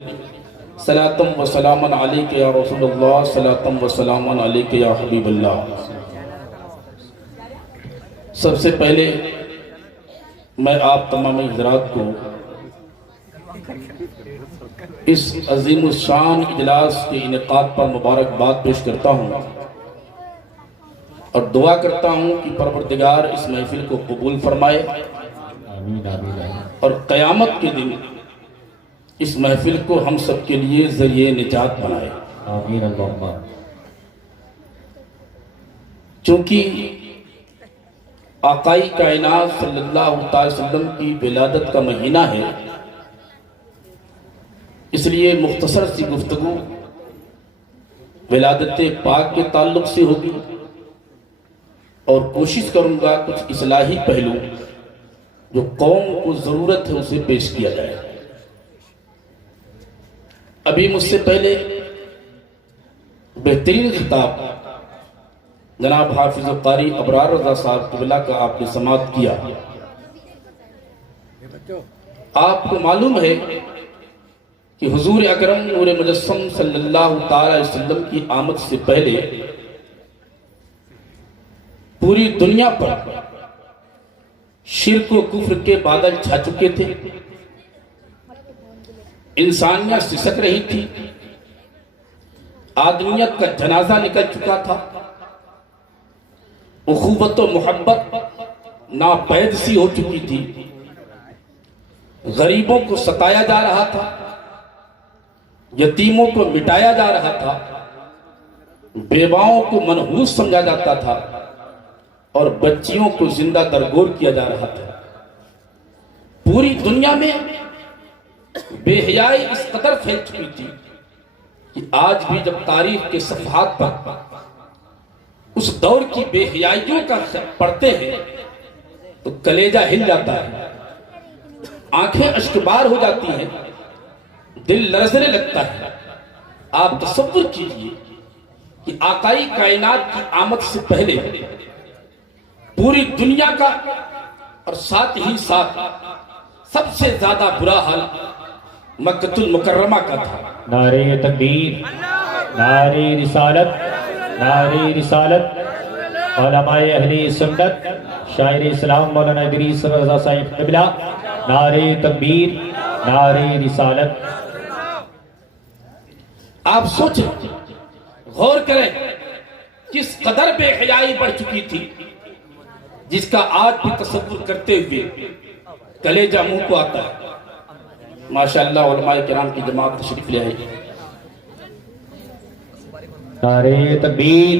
صلاۃ و سلام علیک یا رسول اللہ، صلاۃ و سلام علیک یا حبیب اللہ۔ سب سے پہلے میں آپ تمام حضرات کو اس عظیم الشان اجلاس کے انعقاد پر مبارکباد پیش کرتا ہوں اور دعا کرتا ہوں کہ پروردگار اس محفل کو قبول فرمائے اور قیامت کے دن اس محفل کو ہم سب کے لیے ذریعہ نجات بنائے۔ آمین اللہم۔ چونکہ آقائی کائنات صلی اللہ علیہ وسلم کی ولادت کا مہینہ ہے، اس لیے مختصر سی گفتگو ولادت پاک کے تعلق سے ہوگی اور کوشش کروں گا کچھ اصلاحی پہلو جو قوم کو ضرورت ہے اسے پیش کیا جائے۔ ابھی مجھ سے پہلے بہترین خطاب جناب حافظ قاری ابرار رضا صاحب قبلہ کا آپ نے سماعت کیا۔ آپ کو معلوم ہے کہ حضور اکرم نور مجسم صلی اللہ علیہ وسلم کی آمد سے پہلے پوری دنیا پر شرک و کفر کے بادل چھا چکے تھے، انسانیت سسک رہی تھی، آدمیت کا جنازہ نکل چکا تھا، اخوت و محبت ناپید سی ہو چکی تھی، غریبوں کو ستایا جا رہا تھا، یتیموں کو مٹایا جا رہا تھا، بیواؤں کو منحوس سمجھا جاتا تھا اور بچیوں کو زندہ درگور کیا جا رہا تھا۔ پوری دنیا میں بے حیائی اس قدر پھیل چکی تھی کہ آج بھی جب تاریخ کے صفحات پر اس دور کی بے حیائیوں کا پڑھتے ہیں تو کلیجہ ہل جاتا ہے، آنکھیں اشکبار ہو جاتی ہیں، دل لرزنے لگتا ہے۔ آپ تصور کیجئے کہ آقائی کائنات کی آمد سے پہلے پوری دنیا کا اور ساتھ ہی ساتھ سب سے زیادہ برا حال مکۃ المکرمہ کا تھا۔ نعرہ تکبیر، نعرہ رسالت، نعرہ رسالت، علماء اہل سنت، شاعر اسلام مولانا ادریس رضا صاحب قبلہ، نعرہ تکبیر، نعرہ رسالت۔ آپ سوچیں، غور کریں کس قدر بے حیائی بڑھ چکی تھی جس کا آج بھی تصور کرتے ہوئے کلیجہ منہ کو آتا ہے۔ ماشاءاللہ علماء کرام کی جماعت تشریف لے آئی۔ نعرہ تکبیر،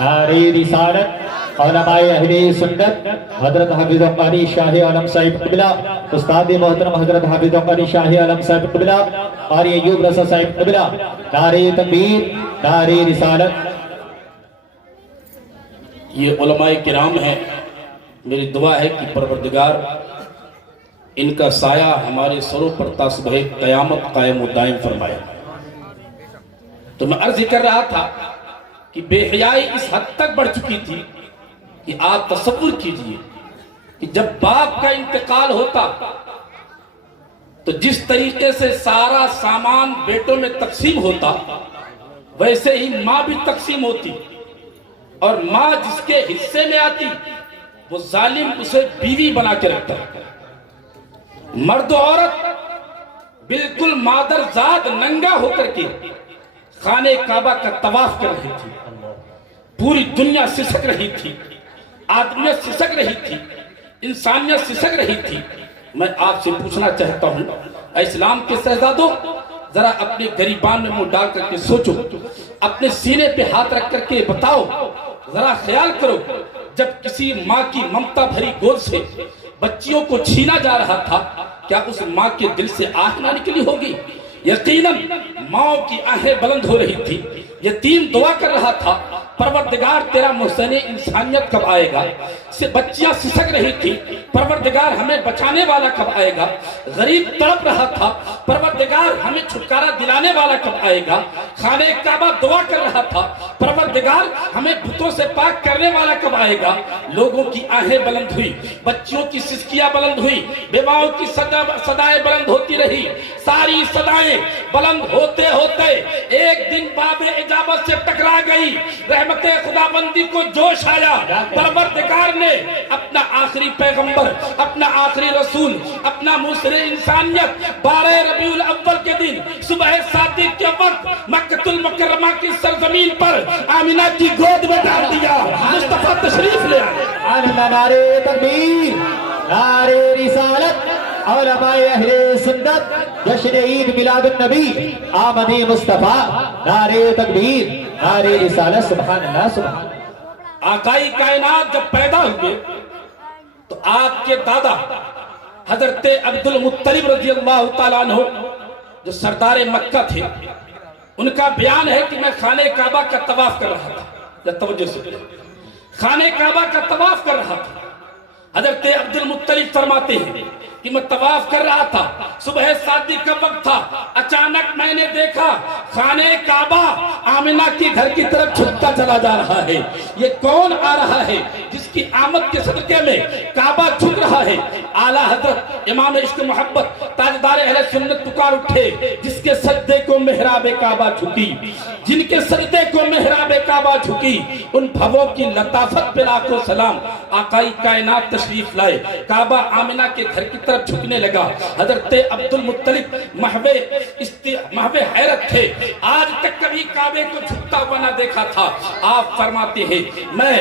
نعرہ رسالت، علماء اہل سنت، حضرت حافظ قاری شاہ عالم صاحب قبلہ، استاد محترم حضرت حافظ قاری شاہ عالم صاحب قبلہ، قاری ایوب رضا صاحب قبلہ، نعرہ تکبیر، نعرہ رسالت۔ یہ علماء کرام ہیں، میری دعا ہے کہ پروردگار ان کا سایہ ہمارے سروں پر تا صبح قیامت قائم و دائم فرمائے۔ تو میں عرض کر رہا تھا کہ بے حیائی اس حد تک بڑھ چکی تھی کہ آپ تصور کیجئے کہ جب باپ کا انتقال ہوتا تو جس طریقے سے سارا سامان بیٹوں میں تقسیم ہوتا ویسے ہی ماں بھی تقسیم ہوتی، اور ماں جس کے حصے میں آتی وہ ظالم اسے بیوی بنا کے رکھتا۔ مرد و عورت بالکل مادر زاد ننگا ہو کر کے خانہ کعبہ کا طواف کر رہی تھی، پوری دنیا سسک رہی تھی، آدمیت سسک رہی تھی، انسانیت سسک رہی تھی۔ میں آپ سے پوچھنا چاہتا ہوں، اے اسلام کے شہزادوں، ذرا اپنے گریبان میں منہ ڈال کر کے سوچو، اپنے سینے پہ ہاتھ رکھ کر کے بتاؤ، ذرا خیال کرو، جب کسی ماں کی ممتا بھری گود سے بچیوں کو چھینا جا رہا تھا، کیا اس ماں کے دل سے آہ نہ نکلی ہوگی؟ یقیناً ماں کی آہیں بلند ہو رہی تھی، یتیم دعا کر رہا تھا، پروردگار تیرا محسن انسانیت کب آئے گا؟ بچیاں سسک رہی تھی، پروردگار ہمیں بچانے والا کب آئے گا؟ غریب تڑپ رہا تھا، پروردگار ہمیں چھٹکارا دلانے والا کب آئے گا؟ خانہ کعبہ دعا کر رہا تھا، پروردگار ہمیں بتوں سے پاک کرنے والا کب آئے گا؟ لوگوں کی آہیں بلند ہوئی، بچوں کی سسکیاں بلند ہوئی، بیواؤں کی صدائیں بلند ہوتی رہی، ساری صدائیں بلند ہوتے ہوتے ایک دن باب اجابت سے ٹکرا گئی، رحمت خداوندی کو جوش آیا، پروردگار نے اپنا آخری پیغمبر، اپنا آخری رسول، اپنا مصر انسانیت 12 ربیع الاول کے دن صبح صادق کے وقت مکہ المکرمہ کی سرزمین پر آمینہ کی گود میں ڈال دیا۔ مصطفیٰ تشریف لے آئے۔ نعرے تکبیر، نعرے رسالت، علماء اہل سنت، جشن عید میلاد النبی، آمد مصطفیٰ، نعرے تکبیر، نعرے رسالت، سبحان اللہ سبحان اللہ۔ آقائی کائنات جب پیدا ہوئے تو آپ کے دادا حضرت عبد المطلب رضی اللہ تعالیٰ عنہ جو سردار مکہ تھے، ان کا بیان ہے کہ میں خانہ کعبہ کا طواف کر رہا تھا۔ یا توجہ سے خانہ کعبہ کا طواف کر رہا تھا، حضرت عبد المطلب فرماتے ہیں کہ میں طواف کر رہا تھا، صبح صادق کا وقت تھا، اچانک میں نے دیکھا خانہ کعبہ آمنہ کی گھر کی طرف چھکتا چلا جا رہا ہے۔ یہ کون آ رہا ہے جس کی آمد کے صدقے میں کعبہ جھک رہا ہے؟ اعلیٰ حضرت امام عشق محبت تاجدار اہل سنت پکار اٹھے، جس کے سجدے کو محراب کعبہ جھکی، جن کے سجدے کو محراب کعبہ جھکی، ان بھووں کی لطافت پہ لاکھوں سلام۔ آقائی کائنات تشریف لائے، کعبہ آمنہ کے گھر کی طرف جھکنے لگا۔ حضرت عبد المطلب محو حیرت تھے، آج تک کبھی کعبے کو جھکتا ہوا نہ دیکھا تھا۔ آپ فرماتے ہیں میں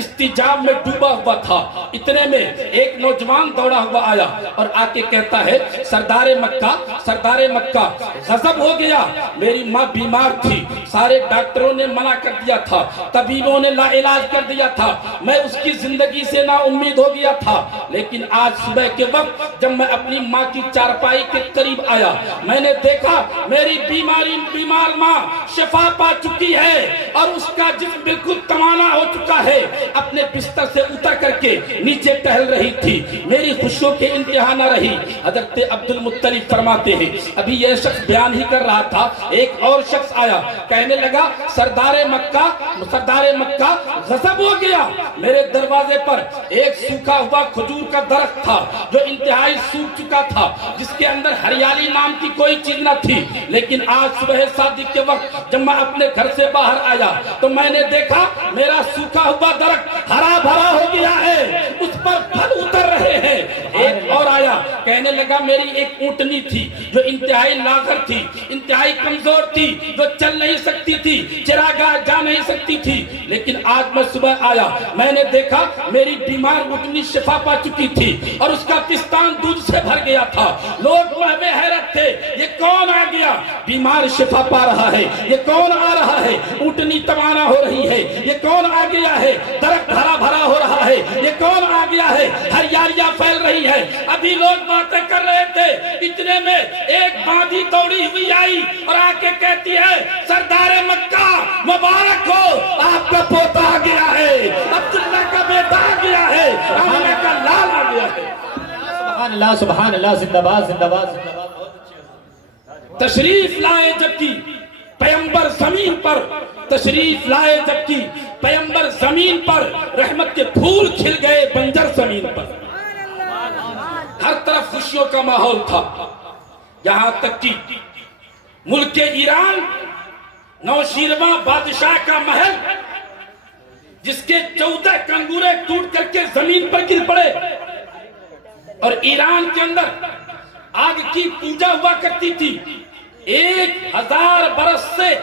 استجاب میں ڈوبا ہوا تھا، اتنے میں ایک نوجوان دوڑا ہوا آیا اور آ کے کہتا ہے سردار مکہ غضب ہو گیا، میری ماں بیمار تھی، سارے ڈاکٹروں نے منع کر دیا تھا، طبیبوں نے لا علاج کر دیا تھا، میں اس کی زندگی سے نا امید ہو گیا تھا، لیکن آج صبح کے وقت جب میں اپنی ماں کی چارپائی کے قریب آیا، میں نے دیکھا میری بیمار ماں شفا پا چکی ہے اور اس کا جسم بالکل توانا ہو چکا ہے، اپنے بستر سے اتر کر کے نیچے ٹہل رہی تھی، میری خوشیوں کے انتہا نہ رہی۔ حضرت عبد المطلب فرماتے ہیں ابھی یہ شخص بیان ہی کر رہا تھا، ایک اور شخص آیا، کہنے لگا سردار مکہ غضب ہو گیا، میرے دروازے پر ایک سوکھا ہوا کھجور کا درخت تھا جو انتہائی سوکھ چکا تھا، جس کے اندر ہریالی نام کی کوئی چیز نہ تھی، لیکن آج صبح صادق کے وقت جب میں اپنے گھر سے باہر آیا تو میں نے دیکھا میرا سوکھا ہوا درخت ہرا بھرا ہو گیا ہے، اس پر پھل اتر رہے ہیں۔ ایک اور آیا، کہنے لگا میری ایک اونٹنی تھی جو انتہائی لاغر تھی، انتہائی کمزور تھی، جو چل نہیں سکتی تھی، چراگاہ جا نہیں سکتی تھی، لیکن آج میں صبح آیا، میں نے دیکھا میری بیمار اونٹنی شفا پا چکی تھی اور اس کا پستان دودھ سے بھر گیا تھا۔ لوگ محو حیرت تھے، یہ کون آ گیا؟ بیمار شفا پا رہا ہے، یہ کون آ رہا ہے؟ اونٹنی توانا ہو رہی ہے، یہ کون آ گیا ہے؟ درخت ہرا بھرا ہو رہا ہے، یہ کون آ گیا ہے؟ ہریالیاں پھیل رہی ہے۔ ابھی لوگ باتیں کر رہے تھے، اتنے میں ایک باندھی دوڑی ہوئی آئی اور آ کے کہتی ہے سردار مکہ مبارک ہو، آپ کا پوتا آ گیا ہے، عبداللہ کا بیٹا آ گیا ہے، آمنہ کا لال آ گیا ہے۔ سبحان اللہ سبحان اللہ، زندہ باد زندہ باد زندہ باد۔ تشریف لائے جبکہ پیغمبر زمین پر، تشریف لائے جبکہ پیغمبر زمین پر، رحمت کے پھول کھل گئے بنجر زمین پر، ہر طرف خوشیوں کا ماحول تھا، یہاں تک کہ ملک ایران نوشیروان بادشاہ کا محل جس کے 14 کنگورے ٹوٹ کر کے زمین پر گر پڑے اور ایران کے اندر آگ کی پوجا ہوا کرتی تھی، 1000 برس سے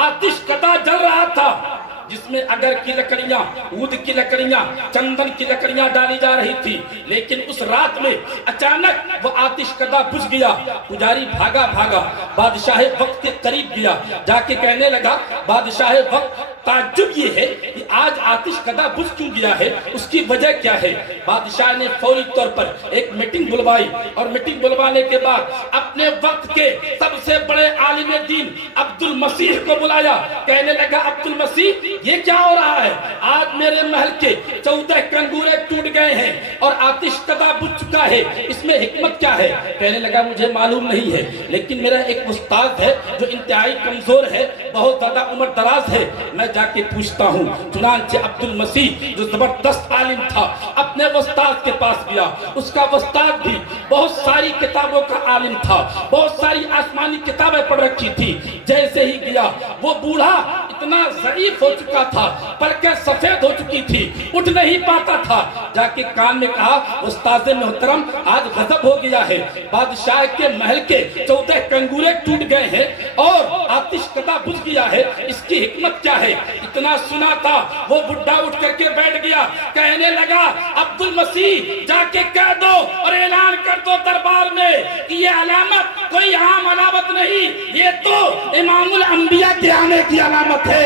آتش کدا جل رہا تھا جس میں اگر کی لکڑیاں، عود کی لکڑیاں، چندن کی لکڑیاں ڈالی جا رہی تھی، لیکن اس رات میں اچانک وہ آتش کدا بجھ گیا، پجاری بھاگا بادشاہ وقت کے قریب گیا، جا کے کہنے لگا بادشاہ وقت تعجب یہ ہے کہ آج آتش کدا بجھ کیوں گیا ہے، اس کی وجہ کیا ہے؟ بادشاہ نے فوری طور پر ایک میٹنگ بلوائی اور میٹنگ بلوانے کے بعد اپنے وقت کے سب سے بڑے عالم دین عبد المسیح کو بلایا، کہنے لگا عبد المسیح یہ کیا ہو رہا ہے؟ آج میرے محل کے 14 کنگورے ٹوٹ گئے ہیں اور آتش کدا بجھ چکا ہے، اس میں حکمت کیا ہے؟ کہنے لگا مجھے معلوم نہیں ہے، لیکن میرا ایک استاد ہے جو انتہائی کمزور ہے، بہت زیادہ عمر دراز ہے، میں جا کے پوچھتا ہوں۔ چنانچہ عبد المسیح جو زبردست عالم تھا اپنے استاد کے پاس گیا۔ اس کا استاد بھی بہت ساری کتابوں کا عالم تھا، بہت ساری آسمانی کتابیں پڑھ رکھی تھی۔ جیسے ہی گیا وہ بوڑھا اتنا ضعیف ہو چکا تھا، پلکیں سفید ہو چکی تھی، اٹھ نہیں پاتا تھا۔ جا کے کان میں کہا استاد محترم آج غضب ہو گیا ہے، بادشاہ کے محل کے 14 کنگورے ٹوٹ گئے ہیں اور آتش کدا بجھ گیا ہے، اس کی حکمت کیا ہے؟ اتنا سنا تھا وہ بڈھا اٹھ کر کے بیٹھ گیا، کہنے لگا عبد المسیح جا کے کہہ دو اور اعلان کر دو دربار میں کہ یہ علامت کوئی عام علامت نہیں، یہ تو امام الانبیاء کے آنے کی علامت ہے،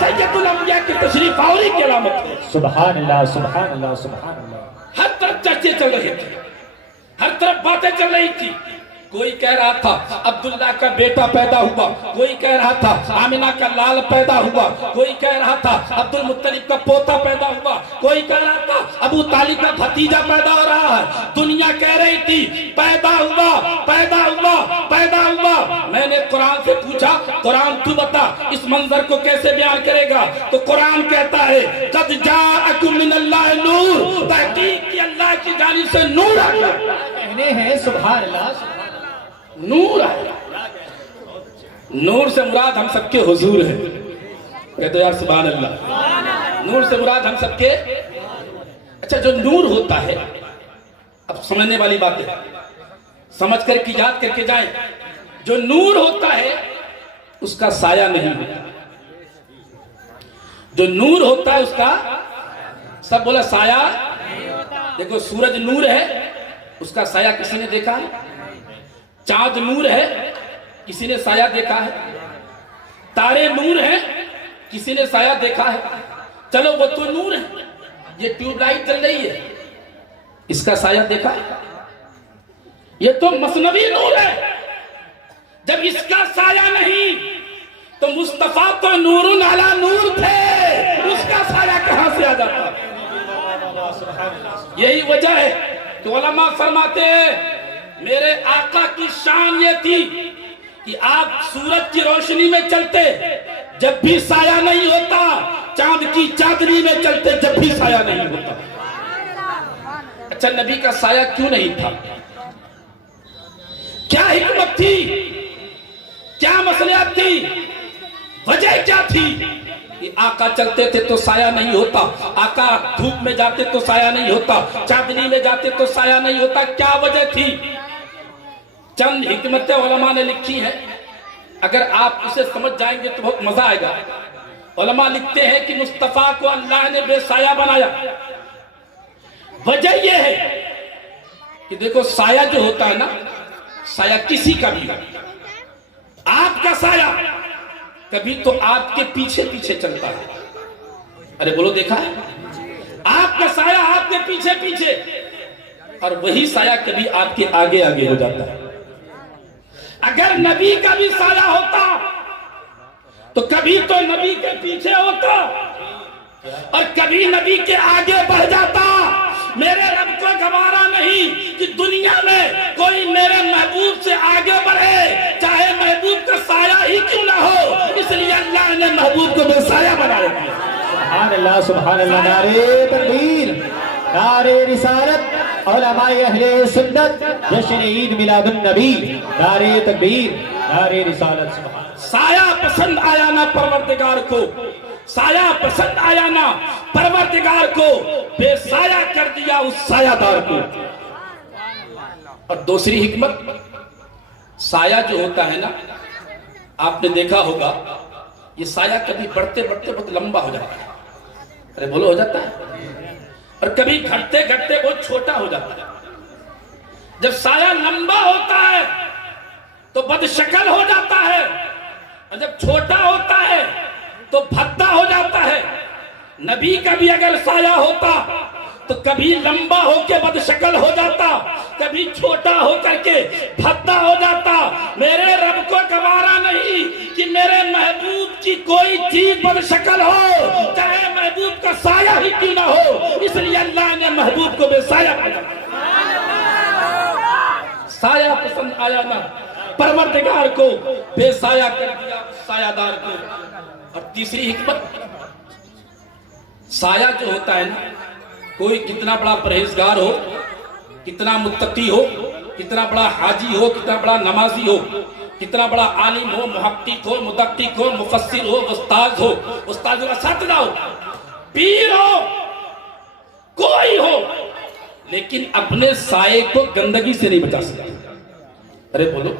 سید الانبیاء کی تشریف آوری کی علامت ہے۔ سبحان اللہ سبحان اللہ سبحان اللہ۔ ہر طرف چرچے چل رہے تھے، ہر طرف باتیں چل رہی تھی۔ کوئی کہہ رہا تھا عبداللہ کا بیٹا پیدا ہوا، کوئی کہہ رہا تھا آمنہ کا لال پیدا ہوا، کوئی کہہ رہا تھا عبد المطلب کا پوتا پیدا ہوا، کوئی کہہ رہا تھا ابو طالب کا بھتیجا پیدا ہو رہا ہے۔ دنیا کہہ رہی تھی پیدا ہوا پیدا ہوا پیدا ہوا۔ میں نے قرآن سے پوچھا قرآن تو بتا اس منظر کو کیسے بیان کرے گا؟ تو قرآن کہتا ہے قد جاءکم من اللہ نور، تحقیق کی اللہ کی جانب سے نور آیا، کہنے ہیں سبحان اللہ نور آیا۔ نور سے مراد ہم سب کے حضور ہے، کہتے یار سبحان اللہ۔ نور سے مراد ہم سب کے، اچھا جو نور ہوتا ہے، اب سمجھنے والی بات ہے، سمجھ کر کی یاد کر کے جائیں۔ جو نور ہوتا ہے اس کا سایہ نہیں ہوتا، جو نور ہوتا ہے اس کا، سب بولا سایہ۔ دیکھو سورج نور ہے، اس کا سایہ کسی نے دیکھا ہے؟ چاند نور ہے، کسی نے سایہ دیکھا ہے؟ تارے نور ہیں، کسی نے سایہ دیکھا ہے؟ چلو وہ تو نور ہے، یہ ٹیوب لائٹ چل رہی ہے، اس کا سایہ دیکھا ہے؟ یہ تو مصنوی نور ہے، جب اس کا سایہ نہیں تو مصطفیٰ تو نور علی نور تھے، اس کا سایہ کہاں سے آ جاتا؟ یہی وجہ ہے کہ علماء فرماتے ہیں میرے آقا کی شان یہ تھی کہ آپ سورج کی روشنی میں چلتے جب بھی سایہ نہیں ہوتا، چاند کی چاندنی میں چلتے جب بھی سایہ نہیں ہوتا۔ اچھا نبی کا سایہ کیوں نہیں تھا؟ کیا حکمت تھی؟ کیا مصلحت تھی؟ وجہ کیا تھی؟ کہ آقا چلتے تھے تو سایہ نہیں ہوتا، آقا دھوپ میں جاتے تو سایہ نہیں ہوتا، چاندنی میں جاتے تو سایہ نہیں ہوتا، کیا وجہ تھی؟ چند حکمتیں علماء نے لکھی ہیں، اگر آپ اسے سمجھ جائیں گے تو بہت مزہ آئے گا۔ علماء لکھتے ہیں کہ مصطفیٰ کو اللہ نے بے سایہ بنایا۔ وجہ یہ ہے کہ دیکھو سایہ جو ہوتا ہے نا، سایہ کسی کا بھی ہو، آپ کا سایہ کبھی تو آپ کے پیچھے پیچھے چلتا ہے، ارے بولو دیکھا ہے؟ آپ کا سایہ آپ کے پیچھے پیچھے، اور وہی سایہ کبھی آپ کے آگے آگے ہو جاتا ہے۔ اگر نبی کا بھی سایہ ہوتا تو کبھی تو نبی کے پیچھے ہوتا اور کبھی نبی کے آگے بڑھ جاتا۔ میرے رب کو گوارا نہیں کہ دنیا میں کوئی میرے محبوب سے آگے بڑھے، چاہے محبوب کا سایہ ہی کیوں نہ ہو، اس لیے اللہ نے محبوب کو بے سایہ بنایا۔ سبحان اللہ سبحان اللہ۔ نعرہ تکبیر، نعرہ رسالت، علماء اہل سنت، جشن عید میلاد النبی، نعرہ تکبیر، نعرہ رسالت۔ سبحان سایہ پسند آیا نہ پروردگار کو، سایہ پسند آیا نہ پروردگار کو، بے سایہ کر دیا اس سایہ دار کو۔ اور دوسری حکمت، سایہ جو ہوتا ہے نا، آپ نے دیکھا ہوگا یہ سایہ کبھی بڑھتے بڑھتے بہت لمبا ہو جاتا ہے، ارے بولو ہو جاتا ہے، اور کبھی گھٹتے گھٹتے بہت چھوٹا ہو جاتا ہے۔ جب سایہ لمبا ہوتا ہے تو بد شکل ہو جاتا ہے، اور جب چھوٹا ہوتا ہے تو بھدا ہو جاتا ہے۔ نبی کا بھی اگر سایہ ہوتا تو کبھی لمبا ہو کے بد شکل ہو جاتا، کبھی چھوٹا ہو کر کے بھدا ہو جاتا۔ میرے رب کو گوارا نہیں کہ میرے محبوب کی کوئی چیز بدشکل ہو، چاہے محبوب کا سایہ ہی کیوں نہ ہو، اس لیے اللہ نے محبوب کو بے سایہ بنا دیا۔ سایہ پسند آیا نہ، پروردگار کو بے سایہ کر دیا سایہ دار کو۔ اور تیسری حکمت، سایہ جو ہوتا ہے نا، کوئی کتنا بڑا پرہیزگار ہو، کتنا متقی ہو، کتنا بڑا حاجی ہو، کتنا بڑا نمازی ہو، کتنا بڑا عالم ہو، محقق ہو، مدقق ہو، مفسر ہو، استاد ہو، استاد الاساتذہ ہو، پیر ہو، کوئی ہو، لیکن اپنے سائے کو گندگی سے نہیں بچا سکتا۔ ارے بولو،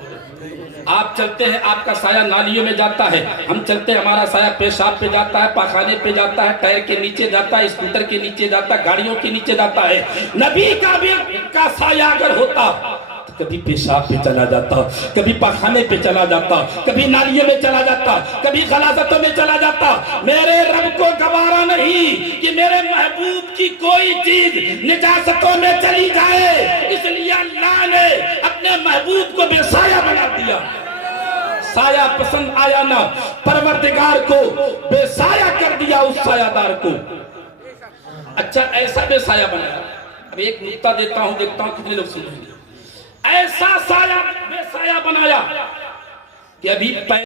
آپ چلتے ہیں، آپ کا سایہ نالیوں میں جاتا ہے، ہم چلتے ہیں، ہمارا سایہ پیشاب پہ جاتا ہے، پاخانے پہ جاتا ہے، ٹائر کے نیچے جاتا ہے، اسکوٹر کے نیچے جاتا ہے، گاڑیوں کے نیچے جاتا ہے۔ نبی کا بھی کا سایہ اگر ہوتا تو کبھی پیشاب پہ چلا جاتا، کبھی پاخانے پہ چلا جاتا، کبھی نالیوں میں چلا جاتا، کبھی غلاظتوں میں چلا جاتا۔ میرے رب کو گوارا نہیں کہ میرے محبوب کی کوئی چیز نجاستوں میں چلی جائے، اس لیے اللہ نے اپنے محبوب کو بے سایہ بنا دیا۔ سایہ پسند آیا نہ، پروردگار کو بے سایہ کر دیا اس سایہ دار کو۔ اچھا، ایسا بے سایہ بنایا، اب ایک نکتہ دیتا ہوں، دیکھتا ہوں کتنے لوگ سمجھیں گے۔ ایسا سایہ بے سایہ بنایا کہ ابھی